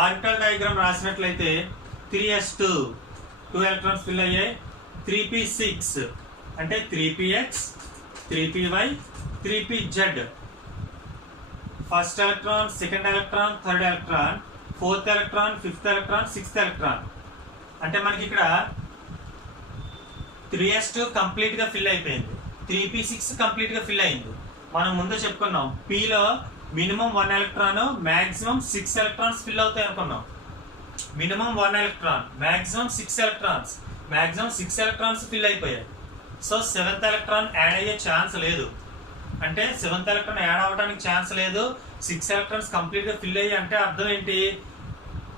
orbital diagram రాసినట్లయితే 3s2 2 ఎలక్ట్రాన్స్ ఫిల్ అయ్యాయి, 3p6 అంటే 3px 3py 3pz, first electron second electron third electron fourth electron fifth electron sixth electron. అంటే మనకి ఇక్కడ 3s2 కంప్లీట్ గా ఫిల్ అయిపోయింది, 3p6 కంప్లీట్ గా ఫిల్ అయింది. మనం ముందు చెప్పుకున్నాం p లో minimum 1 electron maximum 6 electrons fill అవుతాయి అనుకున్నాం. Minimum 1 electron maximum 6 electrons, maximum 6 electrons fill అయిపోయాయి. సో 7th ఎలక్ట్రాన్ యాడ్ అయ్యే ఛాన్స్ లేదు. అంటే 7th ఎలక్ట్రాన్ యాడ్ అవ్వడానికి ఛాన్స్ లేదు. 6 ఎలక్ట్రాన్స్ కంప్లీట్ గా ఫిల్ అయ్యి అంటే అర్థం ఏంటి,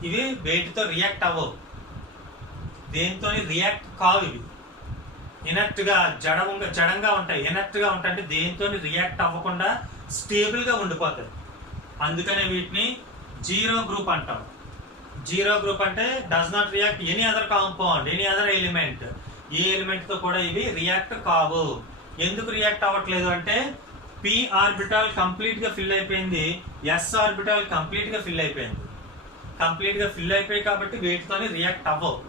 ఇవి వేటితో రియాక్ట్ అవ్వవు, దేంతో రియాక్ట్ కావు, ఇవి ఇనర్ట్ గా జడంగా ఉంటాయి. ఇనర్ట్ గా ఉంటాయి అంటే దేంతో రియాక్ట్ అవ్వకుండా స్టేబుల్ గా ఉండిపోతాయి. అందుకనే వీటిని జీరో గ్రూప్ అంటాం. జీరో గ్రూప్ అంటే does not react any other compound, any other element. A element తో కూడా ఇవి రియాక్ట్ కావు. ఎందుకు రియాక్ట్ అవ్వట్లేదు అంటే p ఆర్బిటాల్ కంప్లీట్ గా ఫిల్ అయిపోయింది, s ఆర్బిటాల్ కంప్లీట్ గా ఫిల్ అయిపోయింది. కంప్లీట్ గా ఫిల్ అయిపోయి కాబట్టి వీటితోని రియాక్ట్ అవ్వవు,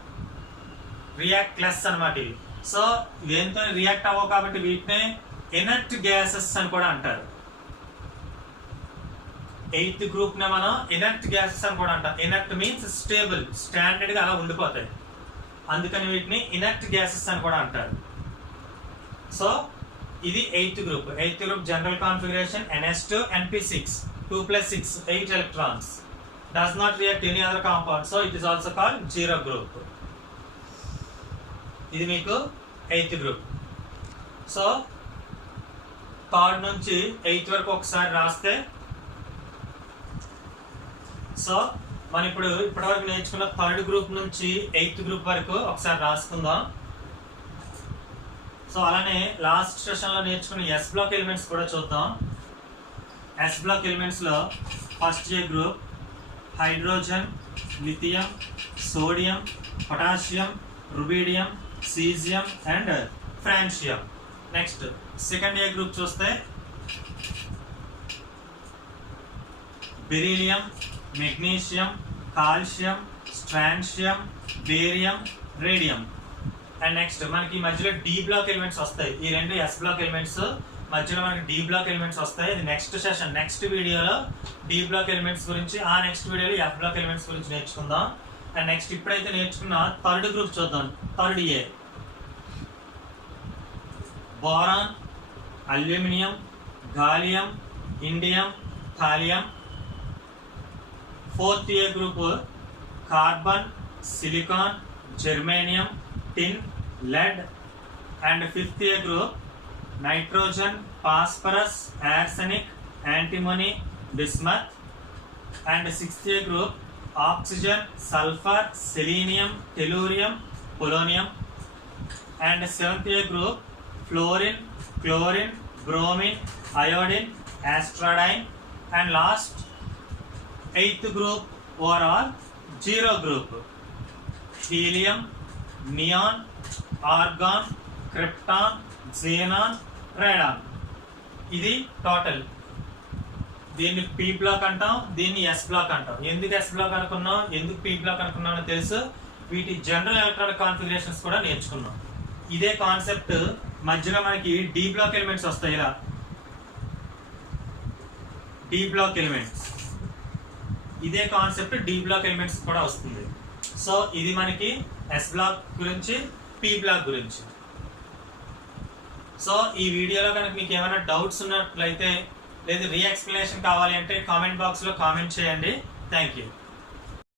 రియాక్ట్ లెస్ అన్నమాట ఇవి. సో దేంతో రియాక్ట్ అవ్వవు కాబట్టి వీటినే ఇనర్ట్ గ్యాసెస్ అని కూడా అంటారు. 8th గ్రూప్ నే మనం ఇనర్ట్ గ్యాసెస్ అని కూడా అంటాం. ఇనర్ట్ మీన్స్ స్టేబుల్, స్టాండర్డ్ గా అలా ఉండిపోతాయి. అందుకని వీటిని ఇనర్ట్ గ్యాసెస్ అని కూడా అంటారు. సో ఇది 8th group. 8th group general configuration ns2 np6 2 plus 6 8 electrons, does not react any other compound, so it is also called zero group. ఇది మీకు 8th గ్రూప్. సో 3rd నుంచి 8th వరకు ఒకసారి రాస్తే, సో మనం ఇప్పటివరకు నేర్చుకున్న 3rd గ్రూప్ నుంచి 8th గ్రూప్ వరకు ఒకసారి రాసుకుందాం. సో అలానే లాస్ట్ సెషన్ లో నేర్చుకున్న ఎస్ బ్లాక్ ఎలిమెంట్స్ కూడా చూద్దాం. ఎస్ బ్లాక్ ఎలిమెంట్స్ లో first A group hydrogen, lithium, sodium, potassium, rubidium, caesium and francium. Next second A group చూస్తే beryllium, magnesium, calcium, strontium, barium, radium. And next మనకి మధ్యలో D block elements వస్తాయి. ఈ రెండు yes block elements మధ్యలో మనకి D block elements వస్తాయి. ఇది నెక్స్ట్ సెషన్, నెక్స్ట్ వీడియోలో డి బ్లాక్ ఎలిమెంట్స్ గురించి, ఆ నెక్స్ట్ వీడియోలో ఎఫ్ బ్లాక్ ఎలిమెంట్స్ గురించి నేర్చుకుందాం. అండ్ నెక్స్ట్ ఇప్పుడైతే నేర్చుకున్న 3rd గ్రూప్ చూద్దాం. 3rd A boron, aluminium, gallium, indium, thallium. 4th A group carbon, silicon, germanium, tin, lead. And 5th A group nitrogen, phosphorus, arsenic, antimony, bismuth. And 6th A group oxygen, sulfur, selenium, tellurium, polonium. And 7th A group fluorine, chlorine, bromine, iodine, astrodine. And last 8th group overall zero group helium, neon, organ, krypton, xenon, radon. ఇది total దీన్ని P black అంటాం, దీన్ని yes black అంటాం. ఎందుకు yes black అనుకున్నాం, ఎందుకు P black అనుకున్నాం అని తెలుసు. వీటి జనరల్ ఎలక్ట్రానిక్ కాన్ఫిగరేషన్స్ కూడా నేర్చుకున్నాం. ఇదే కాన్సెప్ట్ మధ్యలో మనకి డి బ్లాక్ ఎలిమెంట్స్ వస్తాయి. ఇలా డి బ్లాక్ ఎలిమెంట్స్, ఇదే కాన్సెప్ట్ డి బ్లాక్ ఎలిమెంట్స్ కూడా వస్తుంది. సో ఇది మనకి ఎస్ బ్లాక్ గురించి, పి బ్లాక్ గురించి. సో ఈ వీడియోలో కనుక మీకు ఏమైనా డౌట్స్ ఉన్నట్లయితే లేదా రీ ఎక్స్ప్లెనేషన్ కావాలి అంటే కామెంట్ బాక్స్లో కామెంట్ చేయండి. Thank you.